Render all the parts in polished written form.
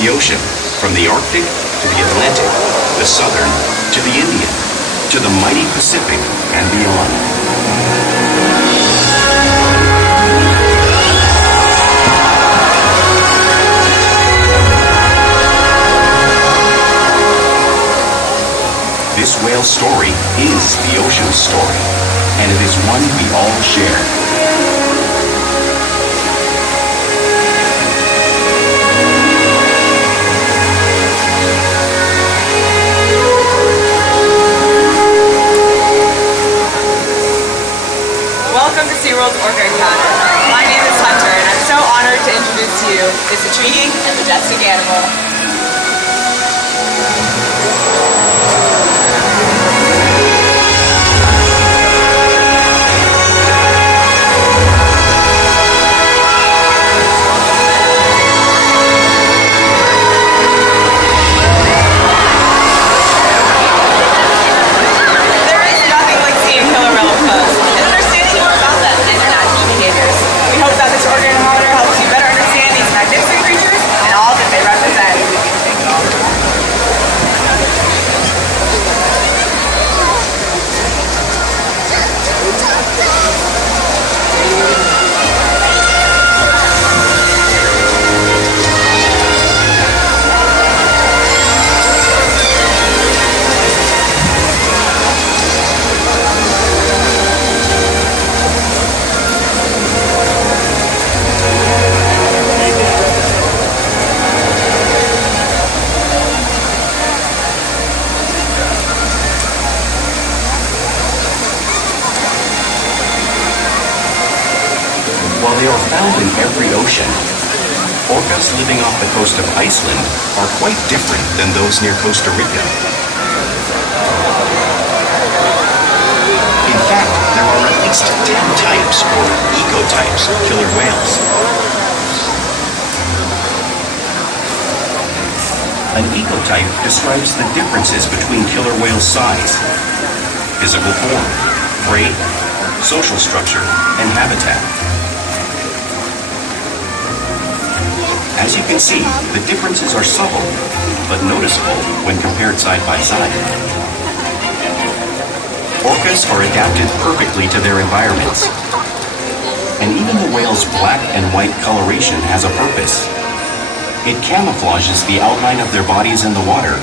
the ocean, from the Arctic to the Atlantic, the Southern to the Indian, to the mighty Pacific and beyond. This whale story is the ocean's story, and it is one we all share. Welcome to SeaWorld's Orca Encounter. My name is Hunter, and I'm so honored to introduce to you this intriguing and majestic animal. While they are found in every ocean, orcas living off the coast of Iceland are quite different than those near Costa Rica. In fact, there are at least 10 types, or ecotypes, of killer whales. An ecotype describes the differences between killer whale size, physical form, prey, social structure, and habitat. As you can see, the differences are subtle, but noticeable when compared side by side. Orcas are adapted perfectly to their environments. And even the whale's black and white coloration has a purpose. It camouflages the outline of their bodies in the water,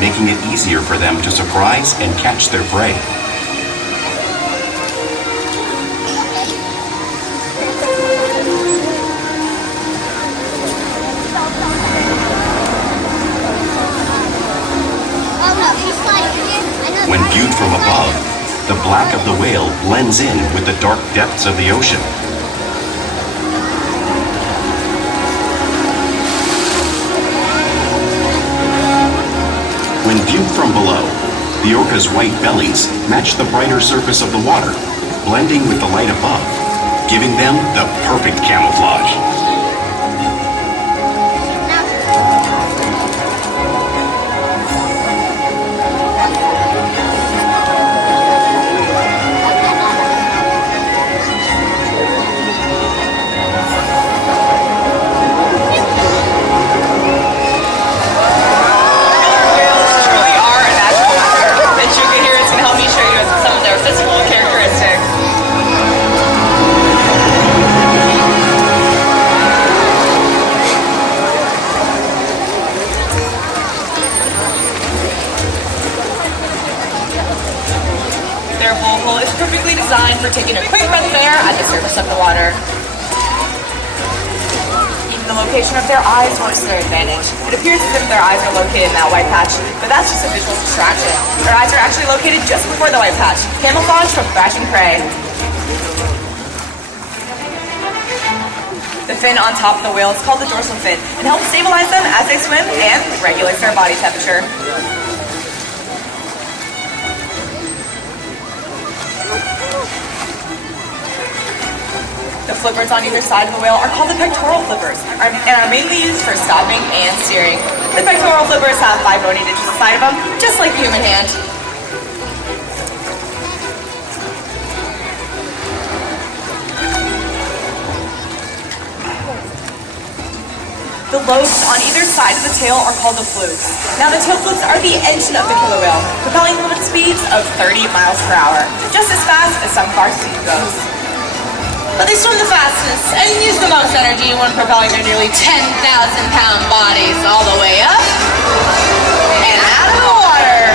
making it easier for them to surprise and catch their prey. When viewed from above, the black of the whale blends in with the dark depths of the ocean. When viewed from below, the orca's white bellies match the brighter surface of the water, blending with the light above, giving them the perfect camouflage. Perfectly designed for taking a quick breath of air at the surface of the water. Even the location of their eyes works to their advantage. It appears as if their eyes are located in that white patch, but that's just a visual distraction. Their eyes are actually located just before the white patch, camouflage from thrashing prey. The fin on top of the whale is called the dorsal fin and helps stabilize them as they swim and regulates their body temperature. The flippers on either side of the whale are called the pectoral flippers and are mainly used for stopping and steering. The pectoral flippers have 5 bony digits inside of them, just like the human hand. The The lobes on either side of the tail are called the flukes. Now the tail flukes are the engine of the killer whale, propelling them at speeds of 30 miles per hour, just as fast as some car speed goes. But they swim the fastest and use the most energy when propelling their nearly 10,000-pound bodies all the way up and out of the water.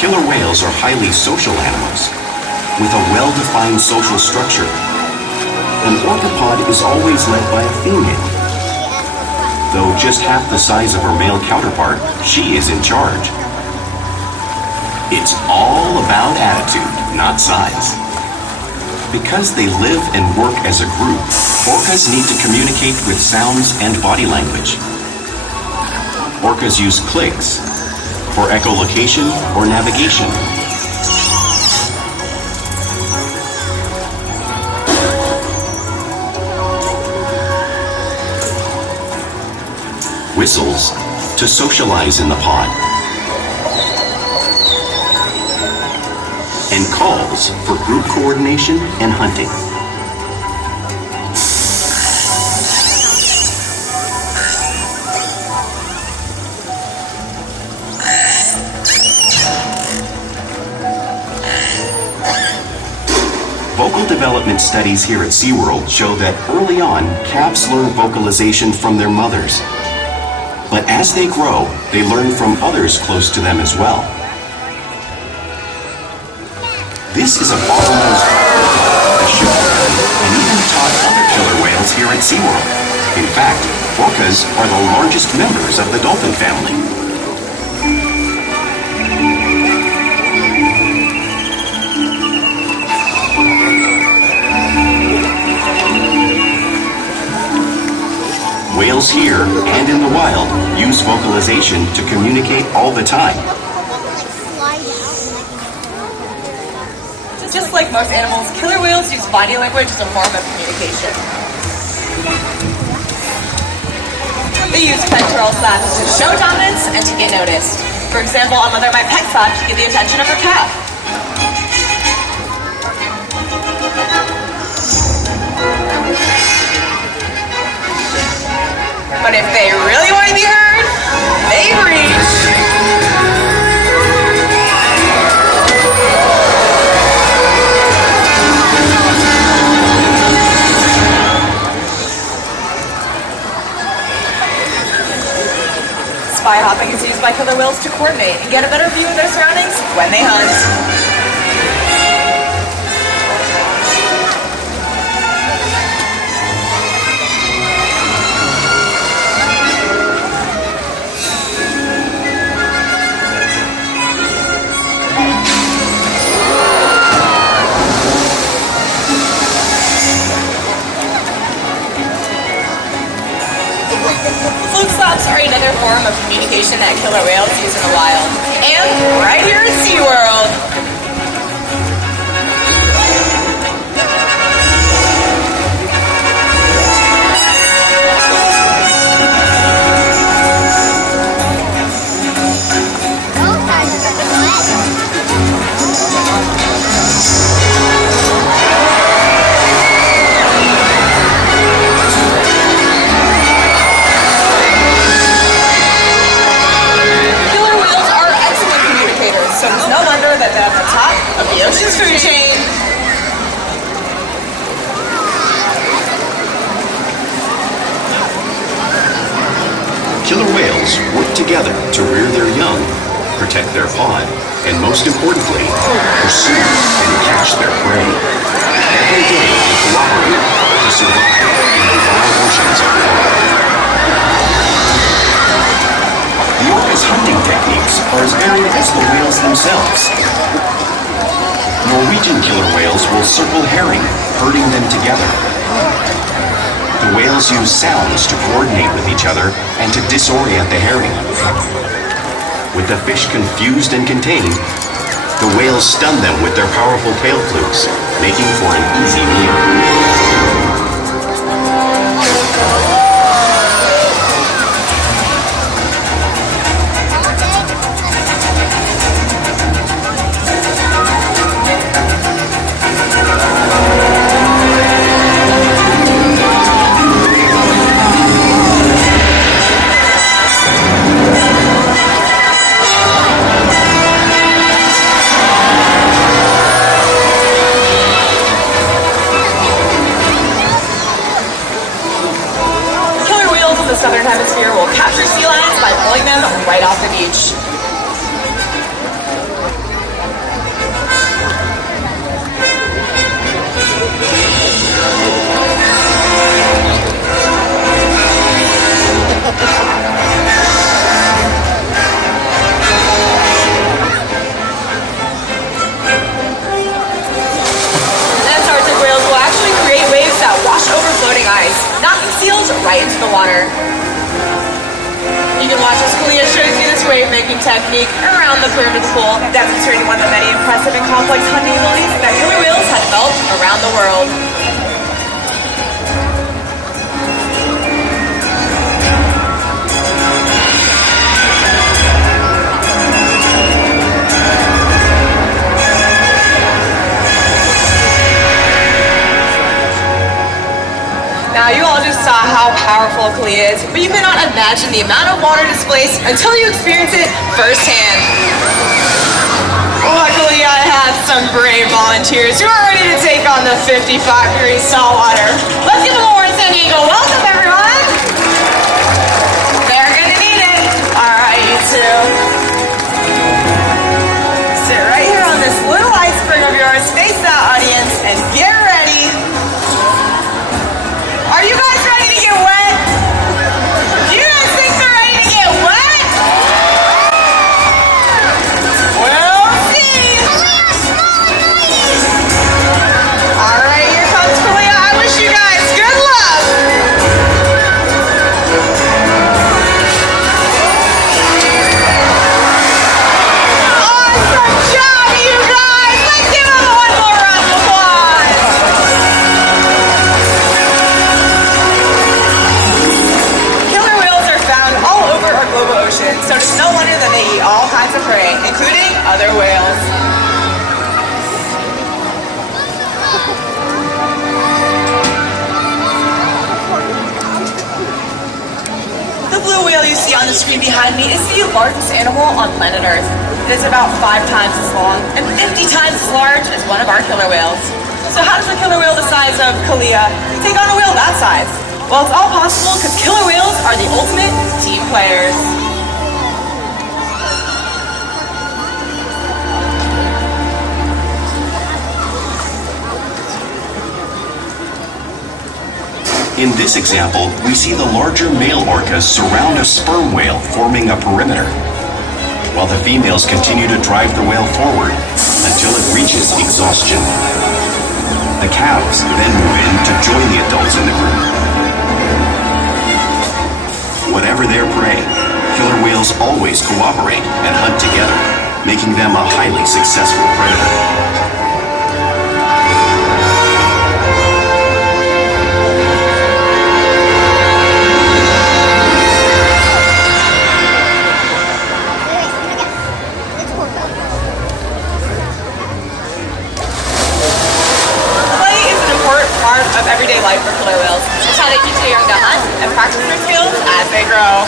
Killer whales are highly social animals with a well-defined social structure. An orcapod is always led by a female. Though just half the size of her male counterpart, she is in charge. It's all about attitude, not size. Because they live and work as a group, orcas need to communicate with sounds and body language. Orcas use clicks for echolocation or navigation. Whistles to socialize in the pod. And calls for group coordination and hunting. Vocal development studies here at SeaWorld show that early on, calves learn vocalization from their mothers. But as they grow, they learn from others close to them as well. This is a bottlenose orca, and even taught other killer whales here at SeaWorld. In fact, orcas are the largest members of the dolphin family. Whales here and in the wild use vocalization to communicate all the time. Just like most animals, killer whales use body language as a form of communication. They use pectoral slaps to show dominance and to get noticed. For example, a mother might peck slap to get the attention of her calf. But if they really want to be heard, they reach. Spy hopping is used by killer whales to coordinate and get a better view of their surroundings when they hunt. Fluke slaps are another form of communication that killer whales use in the wild. And right here at SeaWorld. So it's no wonder that they're at the top of the ocean's food chain. Killer whales work together to rear their young, protect their pod, and most importantly, pursue and catch their prey. Every day they cooperate to survive in the wild oceans of the world. The orca's hunting techniques are as varied as the whales themselves. Norwegian killer whales will circle herring, herding them together. The whales use sounds to coordinate with each other and to disorient the herring. With the fish confused and contained, the whales stun them with their powerful tail flukes, making for an easy meal. Southern hemisphere will capture sea lions by pulling them right off the beach. Antarctic whales will actually create waves that wash over floating ice, knocking seals right into the water. You can watch as Kalia shows you this wave-making technique around the perimeter of the pool, demonstrating one of the many impressive and complex hunting abilities that killer whales have developed around the world. Now, you all just saw how powerful Kalia is, but you cannot imagine the amount of water displaced until you experience it firsthand. Luckily, I have some brave volunteers who are ready to take on the 55-degree saltwater. Let's give them a warm San Diego welcome, everyone! They're gonna need it. All right, you two. Sit right here on this little iceberg of yours, face that audience, and get ready. Are you guys ready to get wet? Do you guys think they're ready to get wet? We'll see. All right, here comes Kalia. I wish you guys good luck. Awesome job, you guys. Let's give them one more round of applause. Killer whales are found all over our global ocean, so it's no wonder that they eat all kinds of prey, including other whales. The blue whale you see on the screen behind me is the largest animal on planet Earth. It is about 5 times as long and 50 times as large as one of our killer whales. So how does a killer whale the size of Kalia take on a whale that size? Well, it's all possible because killer whales are the ultimate team players. In this example, we see the larger male orcas surround a sperm whale, forming a perimeter, while the females continue to drive the whale forward until it reaches exhaustion. The calves then move in to join the adults in the group. Whatever their prey, killer whales always cooperate and hunt together, making them a highly successful predator. Part of everyday life for killer whales. It's how they teach their young to hunt and practice their skills as they grow.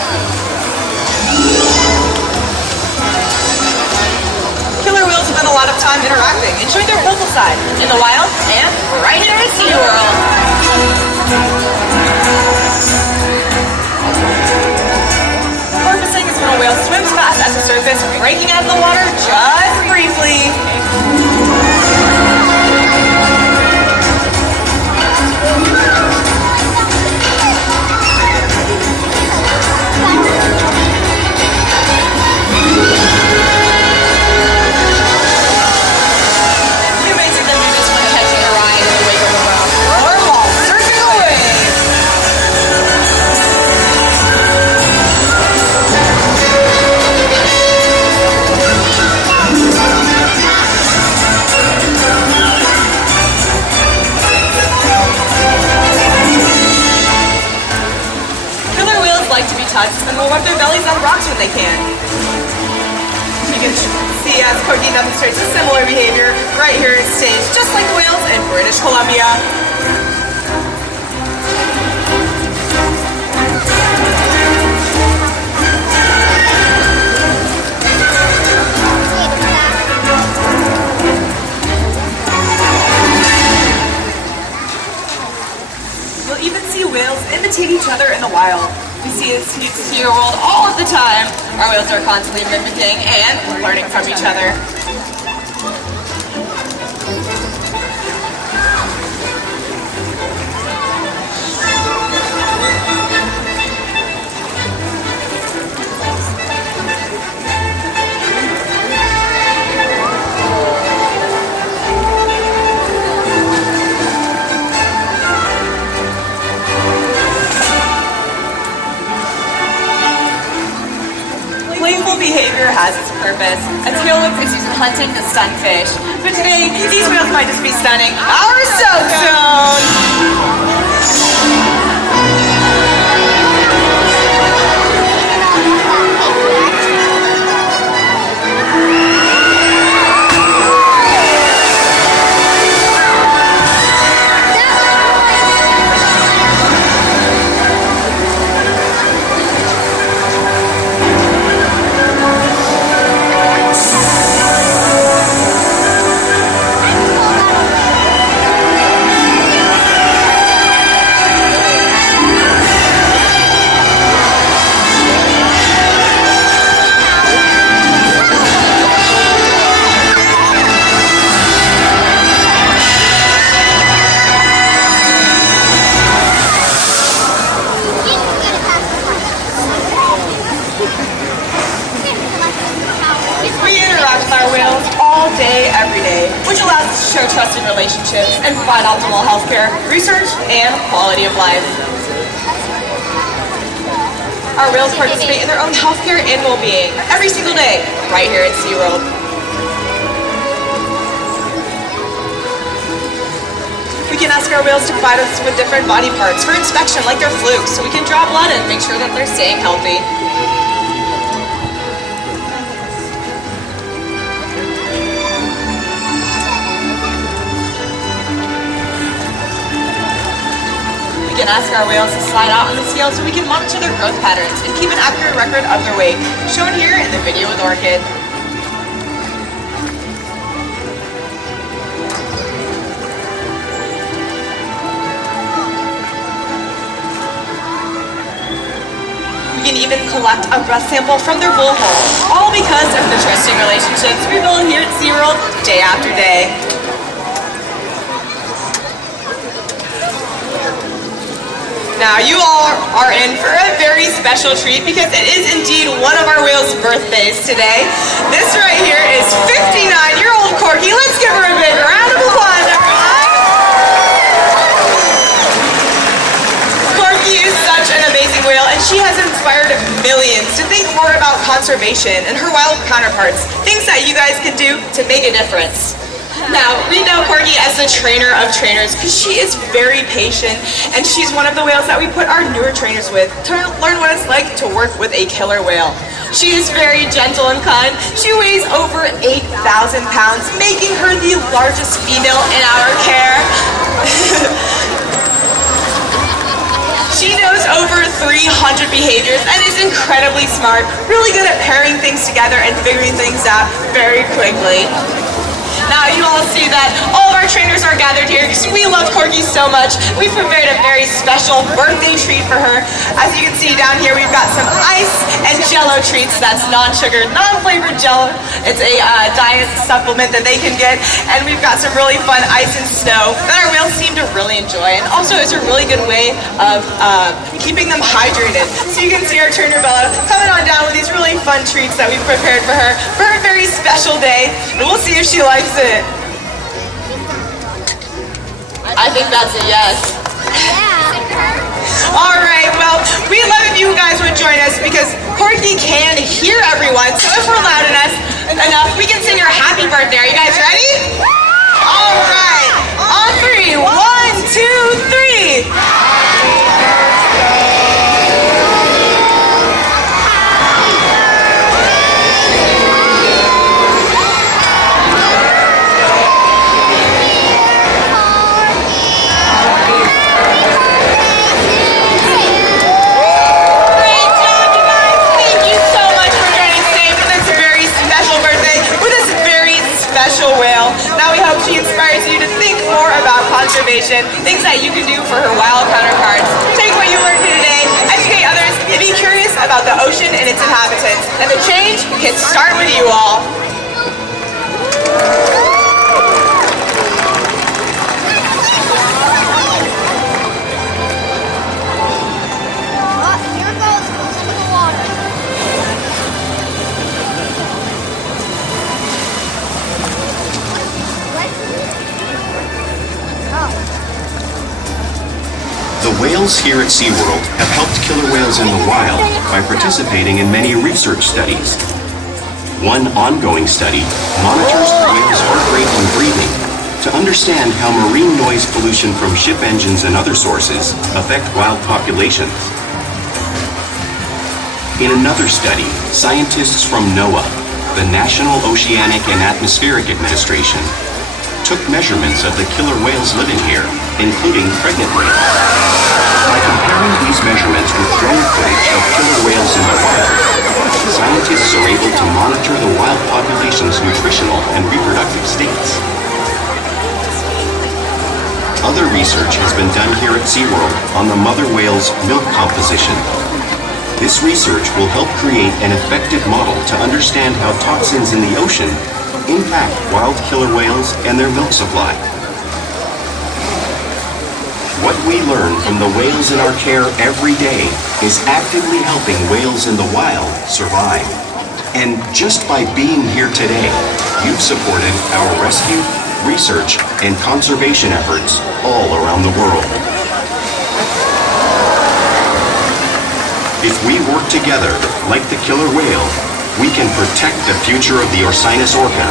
Killer whales spend a lot of time interacting and showing their vocal side in the wild and right here at SeaWorld. Porpoising is when a whale swims fast at the surface, breaking out of the water just briefly. like to be touched and will rub their bellies on rocks when they can. You can see as Corky demonstrates a similar behavior right here at stage, just like the whales in British Columbia. You'll even see whales imitate each other in the wild. We see it in SeaWorld all of the time. Our whales are constantly mimicking and learning from each other. Playful behavior has its purpose. A tail whip is used in hunting to stun fish. But today, these whales might just be stunning our soak zone! Trusted relationships and provide optimal healthcare, research, and quality of life. Our whales participate in their own healthcare and well-being every single day, right here at SeaWorld. We can ask our whales to provide us with different body parts for inspection, like their flukes, so we can draw blood and make sure that they're staying healthy. We can ask our whales to slide out on the scale so we can monitor their growth patterns and keep an accurate record of their weight, shown here in the video with Orca. We can even collect a breath sample from their blowhole, all because of the trusting relationships we build here at SeaWorld day after day. Now, you all are in for a very special treat because it is indeed one of our whales' birthdays today. This right here is 59-year-old Corky. Let's give her a big round of applause, everyone. Corky is such an amazing whale, and she has inspired millions to think more about conservation and her wild counterparts, things that you guys can do to make a difference. Now, we know Corky as the trainer of trainers because she is very patient, and she's one of the whales that we put our newer trainers with to learn what it's like to work with a killer whale. She is very gentle and kind. She weighs over 8,000 pounds, making her the largest female in our care. She knows over 300 behaviors and is incredibly smart, really good at pairing things together and figuring things out very quickly. Now, you all see that all of our trainers are gathered here because we love Corky so much. We've prepared a very special birthday treat for her. As you can see down here, we've got some ice and Jello treats. That's non-sugar, non-flavored Jello. It's a diet supplement that they can get. And we've got some really fun ice and snow that our whales seem to really enjoy. And also, it's a really good way of keeping them hydrated. So you can see our trainer Bella coming on down with these really fun treats that we've prepared for her very special day. And we'll see if she likes it. I think that's a yes. Yeah. All right, well, we'd love if you guys would join us because Corky can hear everyone. So if we're loud enough, we can sing her happy birthday. Are you guys ready? All right. On three. 1, 2, 3. Happy birthday. information, things that you can do for her wild counterparts. Take what you learned here today, educate others, and be curious about the ocean and its inhabitants. And the change can start with you all. Here goes most of the water. The whales here at SeaWorld have helped killer whales in the wild by participating in many research studies. One ongoing study monitors the whale's heart rate and breathing to understand how marine noise pollution from ship engines and other sources affect wild populations. In another study, scientists from NOAA, the National Oceanic and Atmospheric Administration, took measurements of the killer whales living here, including pregnant whales. By comparing these measurements with drone footage of killer whales in the wild, scientists are able to monitor the wild population's nutritional and reproductive states. Other research has been done here at SeaWorld on the mother whale's milk composition. This research will help create an effective model to understand how toxins in the ocean impact wild killer whales and their milk supply. What we learn from the whales in our care every day is actively helping whales in the wild survive. And just by being here today, you've supported our rescue, research, and conservation efforts all around the world. If we work together, like the killer whale, we can protect the future of the Orcinus orca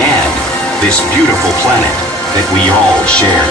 and this beautiful planet that we all share.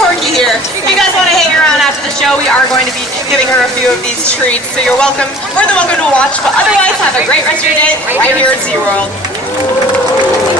Corky here. If you guys want to hang around after the show, we are going to be giving her a few of these treats, so you're welcome, more than welcome to watch, but otherwise have a great rest of your day right here at SeaWorld.